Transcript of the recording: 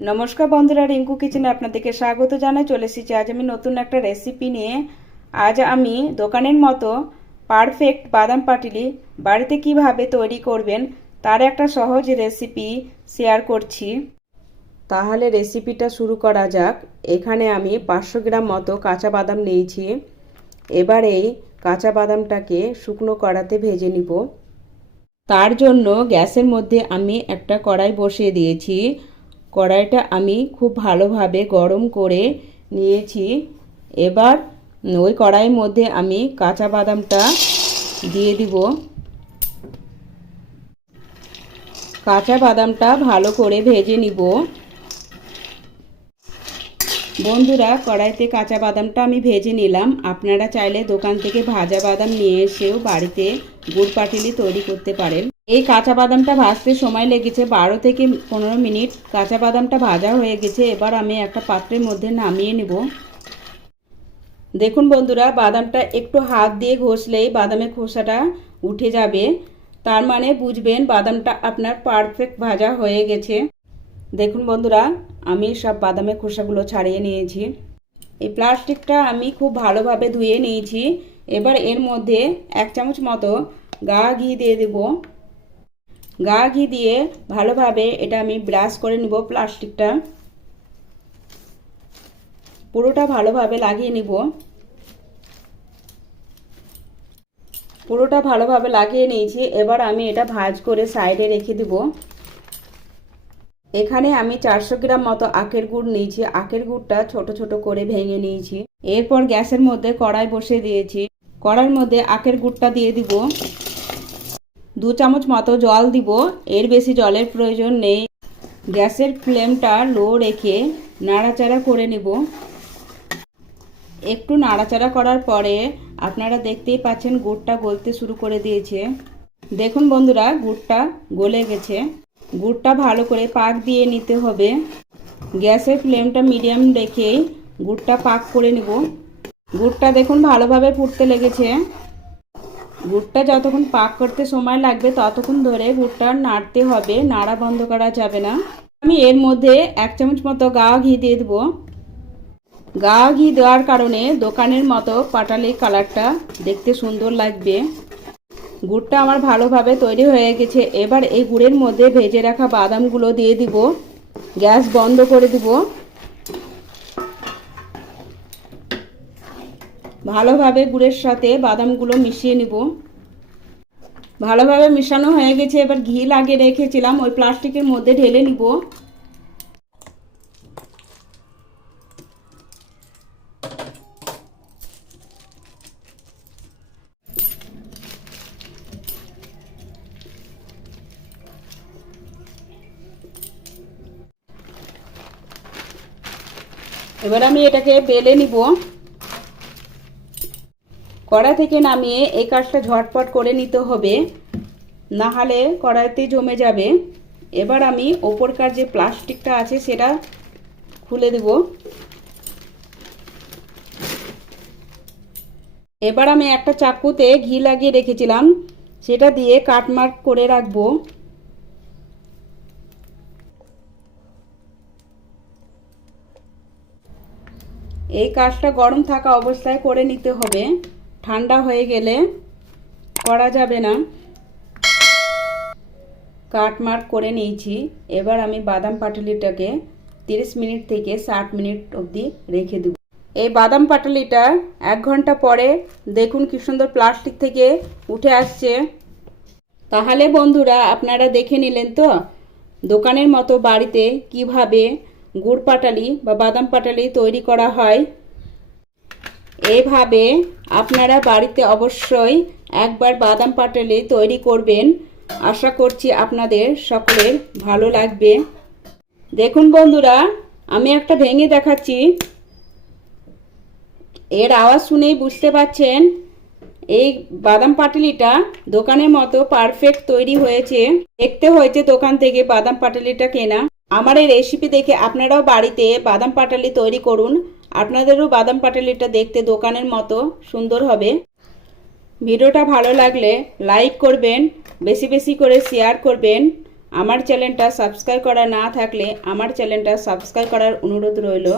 নমস্কার বন্ধুরা, রিঙ্কু কিচেনে আপনাদেরকে স্বাগত জানাই। চলে এসেছি আজ আমি নতুন একটা রেসিপি নিয়ে। আজ আমি দোকানের মতো পারফেক্ট বাদাম পাটিলি বাড়িতে কিভাবে তৈরি করবেন তার একটা সহজ রেসিপি শেয়ার করছি। তাহলে রেসিপিটা শুরু করা যাক। এখানে আমি 500 গ্রাম মতো কাঁচা বাদাম নিয়েছি। এবার এই কাঁচা বাদামটাকে শুকনো কড়াতে ভেজে নিব। তার জন্য গ্যাসের মধ্যে আমি একটা কড়াই বসিয়ে দিয়েছি। কড়াইটা আমি খুব ভালোভাবে গরম করে নিয়েছি। এবার ওই কড়াইয়ের মধ্যে আমি কাঁচা বাদামটা দিয়ে দিব। কাঁচা বাদামটা ভালো করে ভেজে নিব। বন্ধুরা, কড়াইতে কাঁচা বাদামটা আমি ভেজে নিলাম। আপনারা চাইলে দোকান থেকে ভাজা বাদাম নিয়ে এসেও বাড়িতে গুড় পাটিলি তৈরি করতে পারেন। এই কাঁচা বাদামটা ভাজতে সময় লেগেছে 12 থেকে 15 মিনিট। কাঁচা বাদামটা ভাজা হয়ে গেছে। এবার আমি একটা পাত্রের মধ্যে নামিয়ে নেব। দেখুন বন্ধুরা, বাদামটা একটু হাত দিয়ে ঘষলেই বাদামের খোসাটা উঠে যাবে। তার মানে বুঝবেন বাদামটা আপনার পারফেক্ট ভাজা হয়ে গেছে। দেখুন বন্ধুরা, আমি সব বাদামের খোসাগুলো ছাড়িয়ে নিয়েছি। এই প্লাস্টিকটা আমি খুব ভালোভাবে ধুয়ে নিয়েছি। এবার এর মধ্যে 1 চামচ মতো গা ঘি দিয়ে দেব। গা ঘি দিয়ে ভালোভাবে এটা আমি ব্রাশ করে নিব। প্লাস্টিকটা পুরোটা ভালোভাবে লাগিয়ে নিব। পুরোটা ভালোভাবে লাগিয়ে নিয়েছি। এবার আমি এটা ভাঁজ করে সাইডে রেখে দেব। এখানে আমি 400 গ্রাম মতো আখের গুড় নিয়েছি। আখের গুড়টা ছোট ছোট করে ভেঙে নিয়েছি। এরপর গ্যাসের মধ্যে কড়াই বসিয়ে দিয়েছি। কড়াইয়ের মধ্যে আখের গুড়টা দিয়ে দিব। 2 চামচ মতো জল দিব। এর বেশি জলের প্রয়োজন নেই। গ্যাসের ফ্লেমটা লো রেখে নাড়াচাড়া করে নেব। একটু নাড়াচাড়া করার পরে আপনারা দেখতেই পাচ্ছেন গুড়টা গলতে শুরু করে দিয়েছে। দেখুন বন্ধুরা, গুড়টা গলে গেছে। গুড়টা ভালো করে পাক দিয়ে নিতে হবে। গ্যাসের ফ্লেমটা মিডিয়াম রেখেই গুড়টা পাক করে নেব। গুড়টা দেখুন ভালোভাবে ফুটতে লেগেছে। গুড়টা যতক্ষণ পাক করতে সময় লাগবে ততক্ষণ ধরে গুড়টা নাড়তে হবে, নাড়া বন্ধ করা যাবে না। আমি এর মধ্যে 1 চামচ মতো গা ঘি দিয়ে দেবো। গা ঘি দেওয়ার কারণে দোকানের মতো পাটালি কালারটা দেখতে সুন্দর লাগবে। গুড়টা আমার ভালোভাবে তৈরি হয়ে গেছে। এবার এই গুড়ের মধ্যে ভেজে রাখা বাদামগুলো দিয়ে দিব। গ্যাস বন্ধ করে দিব। ভালোভাবে গুড়ের সাথে বাদামগুলো মিশিয়ে নিব। ভালোভাবে মিশানো হয়ে গেছে। এবার ঘি লাগিয়ে রেখেছিলাম ওই প্লাস্টিকের মধ্যে ঢেলে নিব। এবার আমি এটাকে বেলে নিব। কড়া থেকে নামিয়ে এই কাজটা ঝটপট করে নিতে হবে, না হলে কড়াইতে জমে যাবে। এবার আমি ওপরকার যে প্লাস্টিকটা আছে সেটা খুলে দেব। এবার আমি একটা চাকুতে ঘি লাগিয়ে রেখেছিলাম, সেটা দিয়ে কাটমার্ক করে রাখবো। এই কাজটা গরম থাকা অবস্থায় করে নিতে হবে, ঠান্ডা হয়ে গেলে করা যাবে না। কাটমার্ক করে নিয়েছি। এবার আমি বাদাম পাটালিটাকে 30 মিনিট থেকে 60 মিনিট অবধি রেখে দেব। এই বাদাম পাটালিটা 1 ঘন্টা পরে দেখুন কি সুন্দর প্লাস্টিক থেকে উঠে আসছে। তাহলে বন্ধুরা, আপনারা দেখে নিলেন তো দোকানের মতো বাড়িতে কিভাবে গুড় পাটালি বা বাদাম পাটালি তৈরি করা হয়। এইভাবে আপনারা বাড়িতে অবশ্যই একবার বাদাম পাটালি তৈরি করবেন। আশা করছি আপনাদের সকলের ভালো লাগবে। দেখুন বন্ধুরা, আমি একটা ভেঙে দেখাচ্ছি। এর আওয়াজ শুনেই বুঝতে পারছেন এই বাদাম পাটালিটা দোকানের মতো পারফেক্ট তৈরি হয়েছে। দেখতে হয়েছে দোকান থেকে বাদাম পাটালিটা কেনা। আমার এই রেসিপি দেখে আপনারাও বাড়িতে বাদাম পাটালি তৈরি করুন। আপনাদেরও বাদাম পাটালিটা দেখতে দোকানের মতো সুন্দর হবে। ভিডিওটা ভালো লাগলে লাইক করবেন, বেশি বেশি করে শেয়ার করবেন আমার চ্যানেলটা সাবস্ক্রাইব করা না থাকলে আমার চ্যানেলটা সাবস্ক্রাইব করার অনুরোধ রইল।